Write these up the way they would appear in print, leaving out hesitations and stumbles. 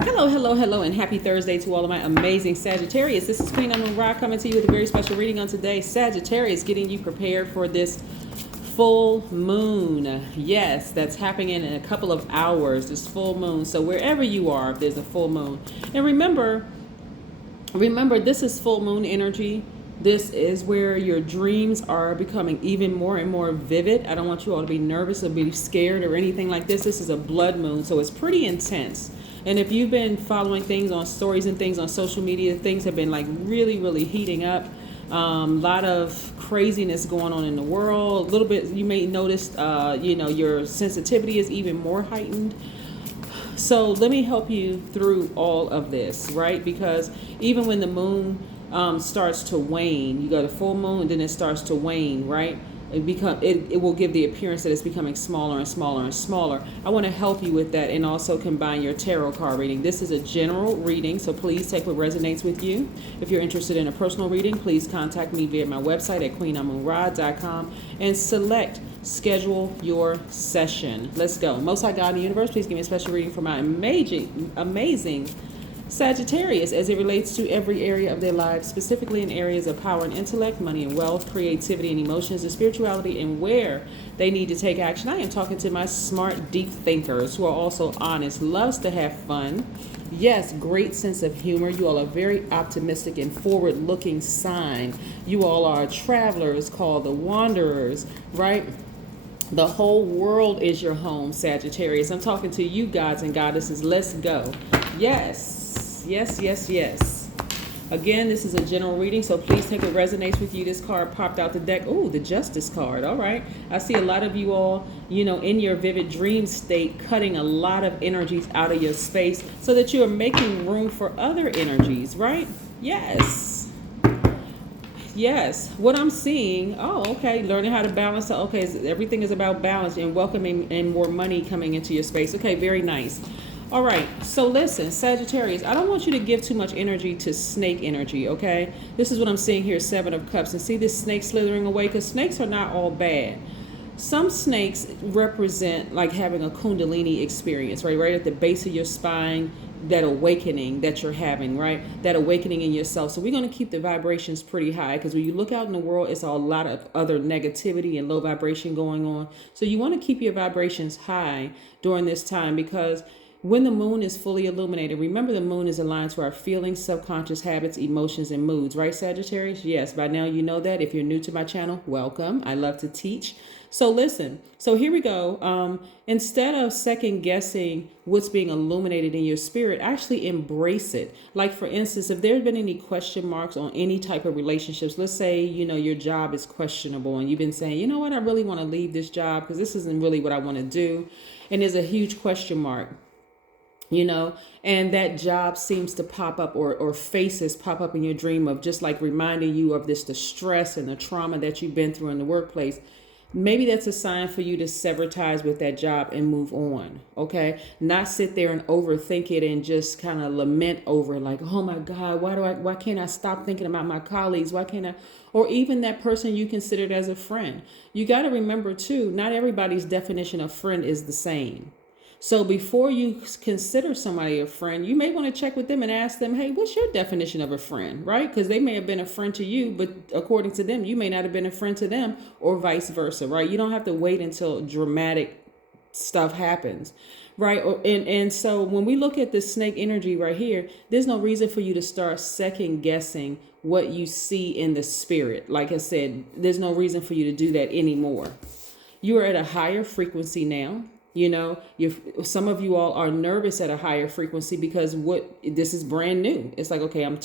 Hello, hello, hello, and happy Thursday to all of my amazing Sagittarius. This is Queen Amun Ra coming to you with a very special reading on today. Sagittarius, getting you prepared for this full moon. Yes, that's happening in a couple of hours, this full moon. So wherever you are, if there's a full moon. And remember, this is full moon energy. This is where your dreams are becoming even more and more vivid. I don't want you all to be nervous or be scared or anything like this. This is a blood moon, so it's pretty intense. And if you've been following things on stories and things on social media, things have been like really, really heating up. A lot of craziness going on in the world. A little bit, you may notice, your sensitivity is even more heightened. So let me help you through all of this, right? Because even when the moon starts to wane, you go to full moon, and then it starts to wane, right? It will give the appearance that it's becoming smaller and smaller and smaller. I want to help you with that and also combine your tarot card reading. This is a general reading, so please take what resonates with you. If you're interested in a personal reading, please contact me via my website at queenamunra.com and select schedule your session. Let's go. Most High God in the universe, please give me a special reading for my amazing Sagittarius as it relates to every area of their lives, specifically in areas of power and intellect, money and wealth, creativity and emotions, and spirituality, and where they need to take action. I am talking to my smart, deep thinkers who are also honest, loves to have fun. Yes, great sense of humor. You all are very optimistic and forward-looking sign. You all are travelers called the wanderers, right? The whole world is your home, Sagittarius. I'm talking to you, gods and goddesses. Let's go. Yes. Yes. Again, this is a general reading, so please take what resonates with you. This card popped out the deck. Oh, the Justice card. All right. I see a lot of you all, in your vivid dream state, cutting a lot of energies out of your space so that you are making room for other energies, right? Yes. What I'm seeing, okay, learning how to balance. Okay, everything is about balance and welcoming and more money coming into your space. Okay, very nice. All right, so listen, Sagittarius, I don't want you to give too much energy to snake energy, okay? This is what I'm seeing here, Seven of Cups. And see this snake slithering away? Because snakes are not all bad. Some snakes represent like having a kundalini experience, right at the base of your spine, that awakening that you're having, right? That awakening in yourself. So we're going to keep the vibrations pretty high because when you look out in the world, it's a lot of other negativity and low vibration going on. So you want to keep your vibrations high during this time because when the moon is fully illuminated, remember the moon is aligned to our feelings, subconscious habits, emotions, and moods, right, Sagittarius? Yes, by now you know that. If you're new to my channel, welcome. I love to teach. So listen, so here we go. Instead of second guessing what's being illuminated in your spirit, actually embrace it. Like for instance, if there have been any question marks on any type of relationships, let's say, your job is questionable and you've been saying, you know what, I really want to leave this job because this isn't really what I want to do. And there's a huge question mark. And that job seems to pop up or faces pop up in your dream of just like reminding you of the stress and the trauma that you've been through in the workplace. Maybe that's a sign for you to sever ties with that job and move on. Okay. Not sit there and overthink it and just kind of lament over it like, oh my God, why can't I stop thinking about my colleagues? Why can't I, or even that person you considered as a friend? You got to remember too, not everybody's definition of friend is the same. So before you consider somebody a friend, you may want to check with them and ask them, hey, what's your definition of a friend, right? Because they may have been a friend to you, but according to them, you may not have been a friend to them or vice versa, right? You don't have to wait until dramatic stuff happens, right? And so when we look at the snake energy right here, there's no reason for you to start second guessing what you see in the spirit. Like I said, there's no reason for you to do that anymore. You are at a higher frequency now. Some of you all are nervous at a higher frequency because this is brand new. It's like, okay, I'm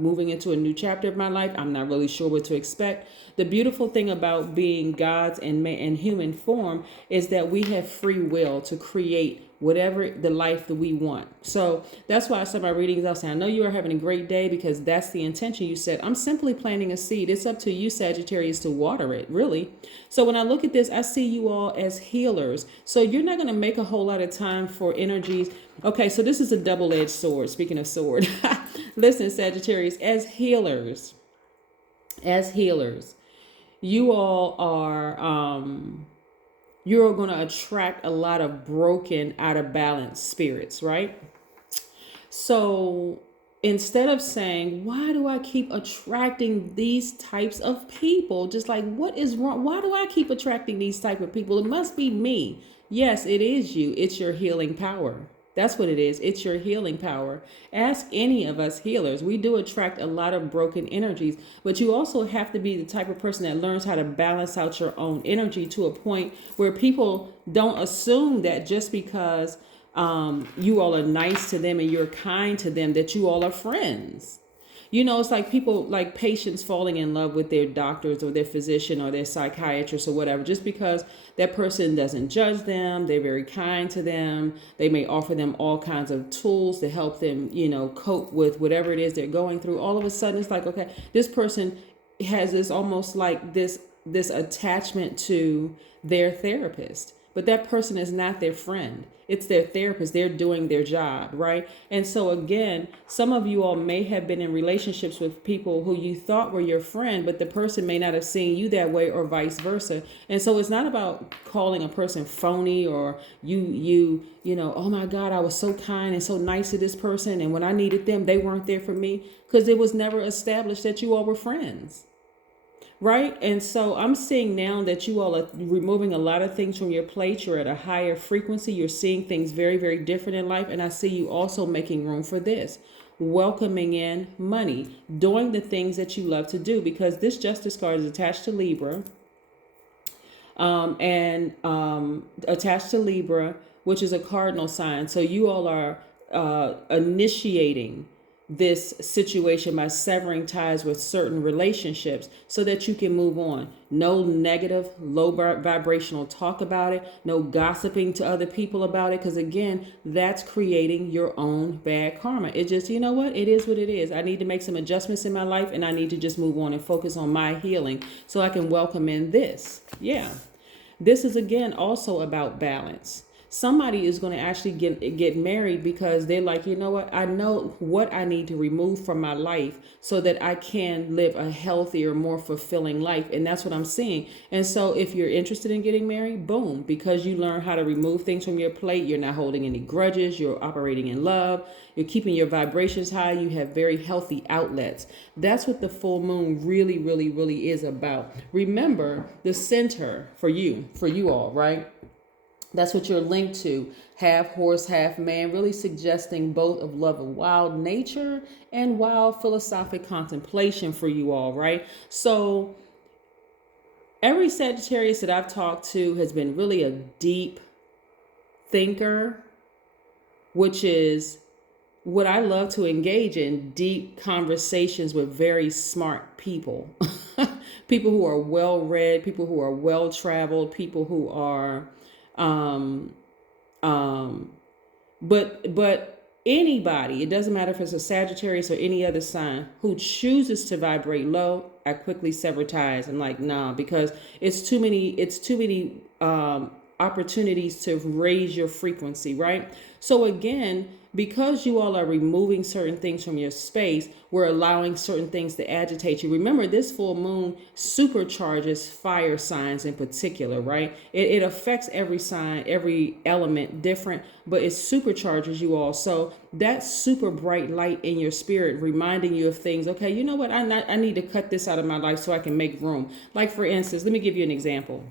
moving into a new chapter of my life. I'm not really sure what to expect. The beautiful thing about being God's and human form is that we have free will to create whatever the life that we want. So that's why I said my readings, I'll say, I know you are having a great day because that's the intention. You said, I'm simply planting a seed. It's up to you, Sagittarius, to water it, really. So when I look at this, I see you all as healers. So you're not going to make a whole lot of time for energies. Okay, so this is a double-edged sword. Speaking of sword, listen, Sagittarius, as healers, you all are, you're going to attract a lot of broken, out of balance spirits, right? So instead of saying, why do I keep attracting these types of people? Just like, what is wrong? Why do I keep attracting these type of people? It must be me. Yes, it is you. It's your healing power. That's what it is. It's your healing power. Ask any of us healers. We do attract a lot of broken energies, but you also have to be the type of person that learns how to balance out your own energy to a point where people don't assume that just because you all are nice to them and you're kind to them, that you all are friends. You know, it's like people, like patients falling in love with their doctors or their physician or their psychiatrist or whatever, just because that person doesn't judge them. They're very kind to them. They may offer them all kinds of tools to help them, you know, cope with whatever it is they're going through. All of a sudden, it's like, okay, this person has this almost like this attachment to their therapist, but that person is not their friend. It's their therapist. They're doing their job, right? And so again, some of you all may have been in relationships with people who you thought were your friend, but the person may not have seen you that way, or vice versa. And so it's not about calling a person phony, or you know, oh my God, I was so kind and so nice to this person, and when I needed them, they weren't there for me, because it was never established that you all were friends. Right. And so I'm seeing now that you all are removing a lot of things from your plate. You're at a higher frequency. You're seeing things very, very different in life. And I see you also making room for this, welcoming in money, doing the things that you love to do, because this Justice card is attached to Libra, attached to Libra, which is a cardinal sign. So you all are initiating this situation by severing ties with certain relationships so that you can move on. No negative, low vibrational talk about it. No gossiping to other people about it. Because again, that's creating your own bad karma. It just, you know what? It is what it is. I need to make some adjustments in my life, and I need to just move on and focus on my healing so I can welcome in this. Yeah. This is again also about balance. Somebody is going to actually get married because they're like, you know what? I know what I need to remove from my life so that I can live a healthier, more fulfilling life. And that's what I'm seeing. And so if you're interested in getting married, boom, because you learn how to remove things from your plate, you're not holding any grudges, you're operating in love, you're keeping your vibrations high, you have very healthy outlets. That's what the full moon really, really, really is about. Remember the center for you all, right? That's what you're linked to. Half horse, half man, really suggesting both of love of wild nature and wild philosophic contemplation for you all, right? So every Sagittarius that I've talked to has been really a deep thinker, which is what I love to engage in, deep conversations with very smart people. People who are well-read, people who are well-traveled, people who are but anybody, it doesn't matter if it's a Sagittarius or any other sign, who chooses to vibrate low, I quickly sever ties. I'm like, nah, because it's too many opportunities to raise your frequency, right? So again, because you all are removing certain things from your space, we're allowing certain things to agitate you. Remember, this full moon supercharges fire signs in particular, right? It affects every sign, every element different, but it supercharges you all. So that super bright light in your spirit reminding you of things. Okay, you know what? I need to cut this out of my life so I can make room. Like, for instance, let me give you an example.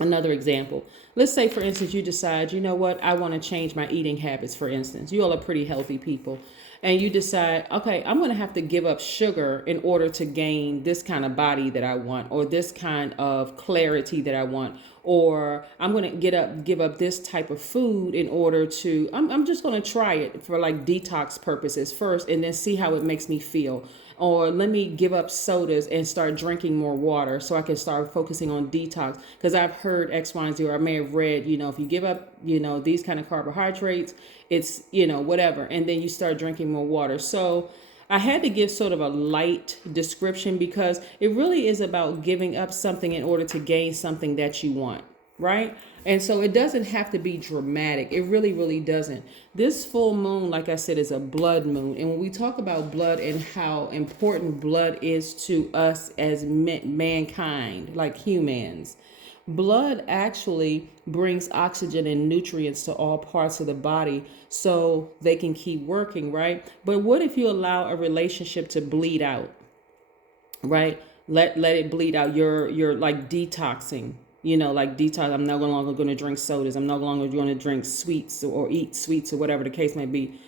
Another example. Let's say, for instance, you decide, you know what, I want to change my eating habits, for instance. You all are pretty healthy people. And you decide, okay, I'm going to have to give up sugar in order to gain this kind of body that I want, or this kind of clarity that I want, or I'm going to give up this type of food in order to, I'm just going to try it for like detox purposes first and then see how it makes me feel. Or let me give up sodas and start drinking more water so I can start focusing on detox. Because I've heard X, Y, and Z, or I may have read, if you give up, these kind of carbohydrates, it's, whatever. And then you start drinking more water. So I had to give sort of a light description because it really is about giving up something in order to gain something that you want, right? And so it doesn't have to be dramatic. It really, really doesn't. This full moon, like I said, is a blood moon. And when we talk about blood and how important blood is to us as mankind, like humans, Blood actually brings oxygen and nutrients to all parts of the body so they can keep working, right? But what if you allow a relationship to bleed out, right? Let it bleed out. You're like detoxing, like detox. I'm no longer going to drink sodas. I'm no longer going to drink sweets or eat sweets or whatever the case may be.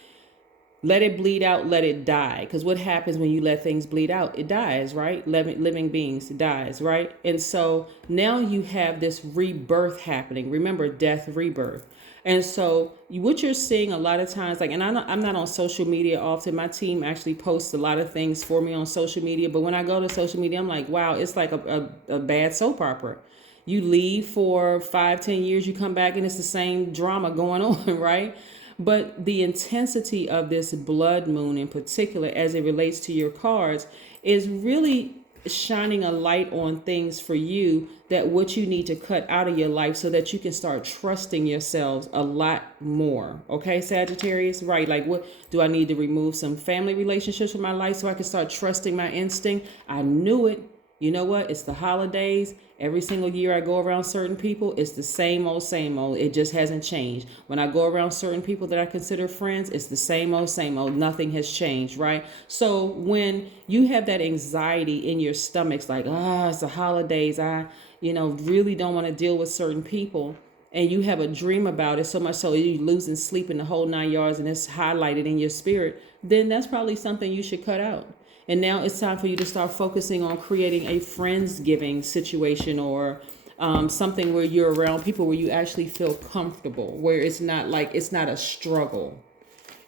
Let it bleed out, let it die. Because what happens when you let things bleed out? It dies, right? Living beings, it dies, right? And so now you have this rebirth happening. Remember, death, rebirth. And so what you're seeing a lot of times, like, and I'm not on social media often. My team actually posts a lot of things for me on social media. But when I go to social media, I'm like, wow, it's like a bad soap opera. You leave for 5-10 years, you come back and it's the same drama going on, right? But the intensity of this blood moon in particular, as it relates to your cards, is really shining a light on things for you, that what you need to cut out of your life so that you can start trusting yourselves a lot more. Okay, Sagittarius, right? Like, what do I need to remove? Some family relationships from my life so I can start trusting my instinct. I knew it. You know what? It's the holidays. Every single year I go around certain people, it's the same old, same old. It just hasn't changed. When I go around certain people that I consider friends, it's the same old, same old. Nothing has changed, right? So when you have that anxiety in your stomachs, like, it's the holidays, I really don't want to deal with certain people, and you have a dream about it, so much so you're losing sleep in the whole 9 yards, and it's highlighted in your spirit, then that's probably something you should cut out. And now it's time for you to start focusing on creating a Friendsgiving situation, or something where you're around people where you actually feel comfortable, where it's not a struggle.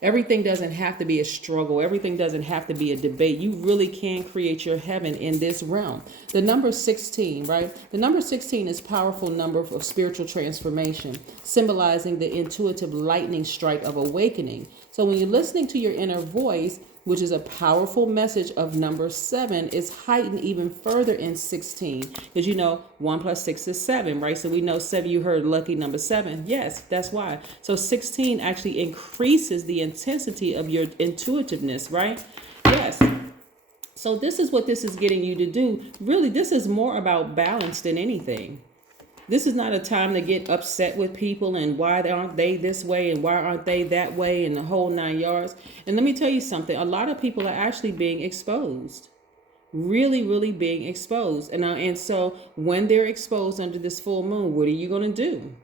Everything doesn't have to be a struggle. Everything doesn't have to be a debate. You really can create your heaven in this realm. The number 16, right? The number 16 is a powerful number of spiritual transformation, symbolizing the intuitive lightning strike of awakening. So when you're listening to your inner voice, which is a powerful message of number 7, is heightened even further in 16. Because 1 plus 6 is 7, right? So we know 7, you heard lucky number 7. Yes, that's why. So 16 actually increases the intensity of your intuitiveness, right? Yes. So this is what this is getting you to do. Really, this is more about balance than anything. This is not a time to get upset with people and why aren't they this way and why aren't they that way and the whole 9 yards. And let me tell you something. A lot of people are actually being exposed. Really, really being exposed. And so when they're exposed under this full moon, what are you going to do?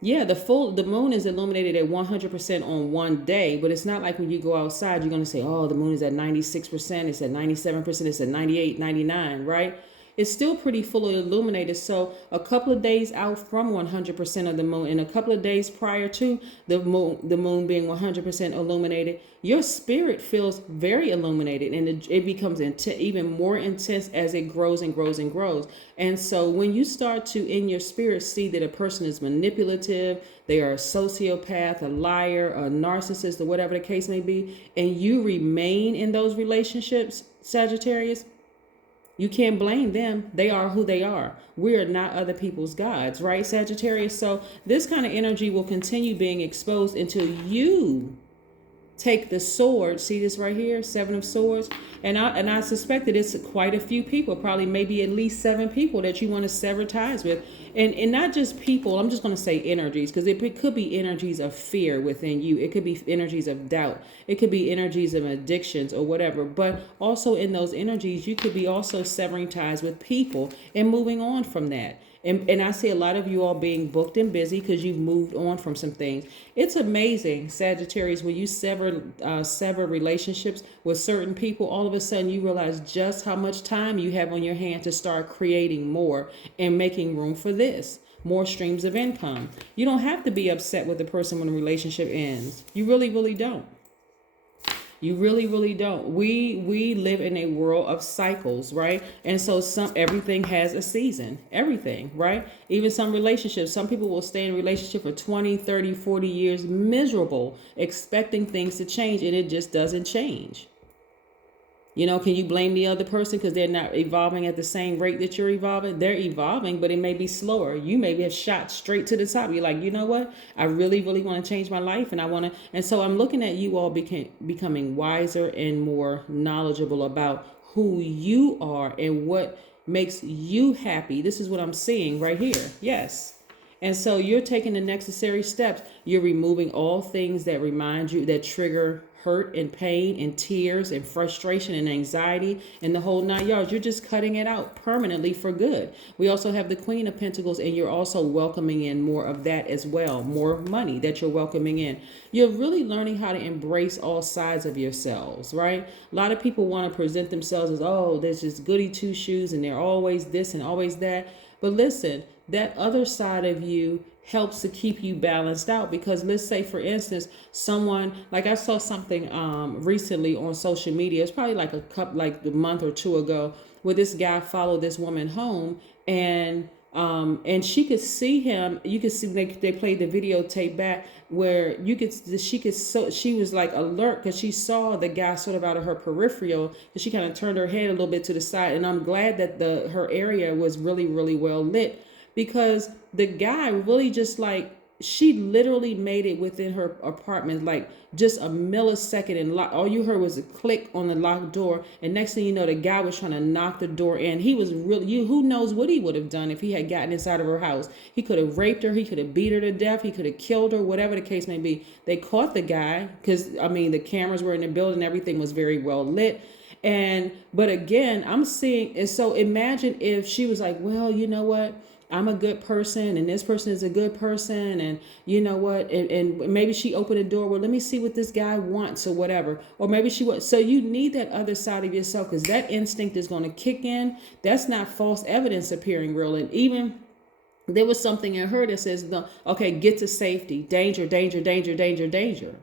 Yeah, the moon is illuminated at 100% on one day, but it's not like when you go outside, you're going to say, oh, the moon is at 96%, it's at 97%, it's at 98, 99, right? It's still pretty fully illuminated. So a couple of days out from 100% of the moon, and a couple of days prior to the moon being 100% illuminated, your spirit feels very illuminated, and it becomes even more intense as it grows and grows and grows. And so when you start to, in your spirit, see that a person is manipulative, they are a sociopath, a liar, a narcissist, or whatever the case may be, and you remain in those relationships, Sagittarius, you can't blame them. They are who they are. We are not other people's gods, right, Sagittarius? So this kind of energy will continue being exposed until you take the sword. See this right here, 7 of Swords? And I suspect that it's quite a few people, probably maybe at least 7 people that you want to sever ties with. And not just people, I'm just going to say energies, because it could be energies of fear within you. It could be energies of doubt. It could be energies of addictions or whatever. But also in those energies, you could be also severing ties with people and moving on from that. And I see a lot of you all being booked and busy because you've moved on from some things. It's amazing, Sagittarius, when you sever relationships with certain people, all of a sudden you realize just how much time you have on your hand to start creating more and making room for this. More streams of income. You don't have to be upset with the person when the relationship ends. You really, really don't. You really, really don't. We live in a world of cycles, right? And so everything has a season. Everything, right? Even some relationships. Some people will stay in a relationship for 20, 30, 40 years, miserable, expecting things to change, and it just doesn't change. Can you blame the other person because they're not evolving at the same rate that you're evolving? They're evolving, but it may be slower. You may have shot straight to the top. You're like, you know what? I really, really want to change my life, and I want to. And so I'm looking at you all becoming wiser and more knowledgeable about who you are and what makes you happy. This is what I'm seeing right here. Yes. And so you're taking the necessary steps. You're removing all things that remind you, that trigger hurt and pain and tears and frustration and anxiety and the whole 9 yards. You're just cutting it out permanently for good. We also have the Queen of Pentacles, and you're also welcoming in more of that as well. More money that you're welcoming in. You're really learning how to embrace all sides of yourselves, right? A lot of people want to present themselves as, oh, there's just goody two shoes and they're always this and always that. But listen, that other side of you helps to keep you balanced out, because let's say, for instance, someone, like I saw something recently on social media. It's probably like a month or two ago, where this guy followed this woman home, and she could see him. You could see they played the videotape back where she was like alert, because she saw the guy sort of out of her peripheral, and she kind of turned her head a little bit to the side. And I'm glad that her area was really, really well lit, because the guy really just like, she literally made it within her apartment, like just a millisecond, and all you heard was a click on the locked door. And next thing you know, the guy was trying to knock the door in. He was really, who knows what he would have done if he had gotten inside of her house. He could have raped her. He could have beat her to death. He could have killed her, whatever the case may be. They caught the guy because, I mean, the cameras were in the building. Everything was very well lit. But again, I'm seeing, and so imagine if she was like, well, you know what? I'm a good person, and this person is a good person, and you know what, and maybe she opened the door, well, let me see what this guy wants or whatever, or maybe she was. So you need that other side of yourself, because that instinct is going to kick in. That's not false evidence appearing real. And even there was something in her that says, no, okay, get to safety, danger, danger, danger, danger, danger.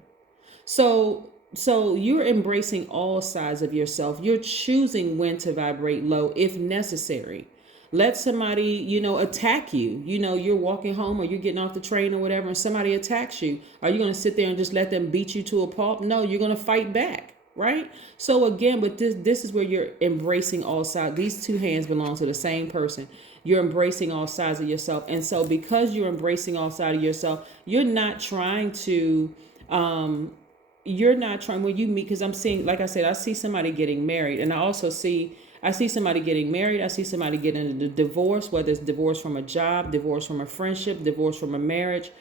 So you're embracing all sides of yourself. You're choosing when to vibrate low if necessary. Let somebody, attack you. You're walking home or you're getting off the train or whatever, and somebody attacks you. Are you going to sit there and just let them beat you to a pulp? No, you're going to fight back, right? So again, but this is where you're embracing all sides. These two hands belong to the same person. You're embracing all sides of yourself. And so because you're embracing all sides of yourself, you're not trying to, when you meet, because I'm seeing, like I said, I see somebody getting married, and I see somebody getting married. I see somebody getting a divorce, whether it's divorce from a job, divorce from a friendship, divorce from a marriage.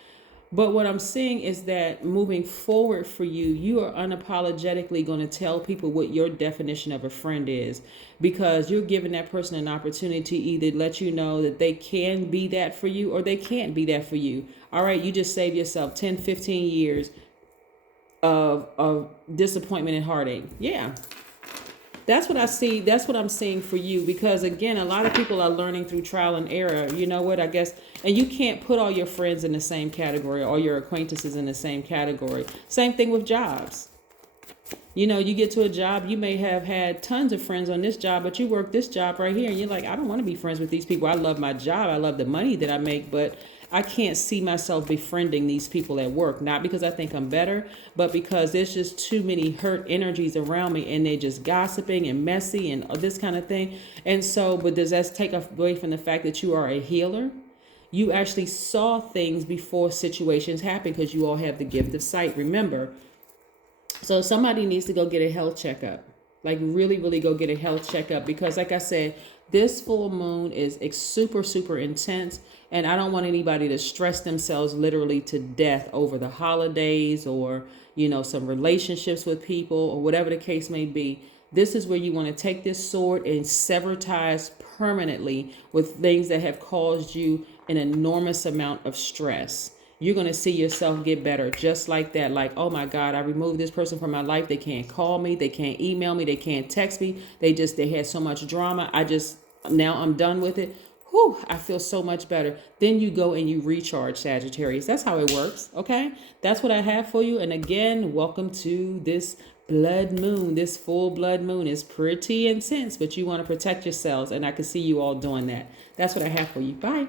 But what I'm seeing is that moving forward for you, you are unapologetically going to tell people what your definition of a friend is, because you're giving that person an opportunity to either let you know that they can be that for you or they can't be that for you. All right, you just saved yourself 10, 15 years of disappointment and heartache. Yeah. That's what I see. That's what I'm seeing for you, because again, a lot of people are learning through trial and error. You know what, I guess, and you can't put all your friends in the same category, all your acquaintances in the same category. Same thing with jobs. You get to a job, you may have had tons of friends on this job, but you work this job right here, and you're like, I don't want to be friends with these people. I love my job. I love the money that I make, but I can't see myself befriending these people at work. Not because I think I'm better, but because there's just too many hurt energies around me, and they're just gossiping and messy and this kind of thing. And so, but does that take away from the fact that you are a healer? You actually saw things before situations happen, because you all have the gift of sight. Remember, so somebody needs to go get a health checkup. Like really, really go get a health checkup, because like I said, this full moon is super, super intense. And I don't want anybody to stress themselves literally to death over the holidays, or, some relationships with people, or whatever the case may be. This is where you want to take this sword and sever ties permanently with things that have caused you an enormous amount of stress. You're going to see yourself get better just like that. Like, oh my God, I removed this person from my life. They can't call me. They can't email me. They can't text me. They had so much drama. Now I'm done with it. Whew, I feel so much better. Then you go and you recharge, Sagittarius. That's how it works. Okay. That's what I have for you. And again, welcome to this blood moon. This full blood moon is pretty intense, but you want to protect yourselves. And I can see you all doing that. That's what I have for you. Bye.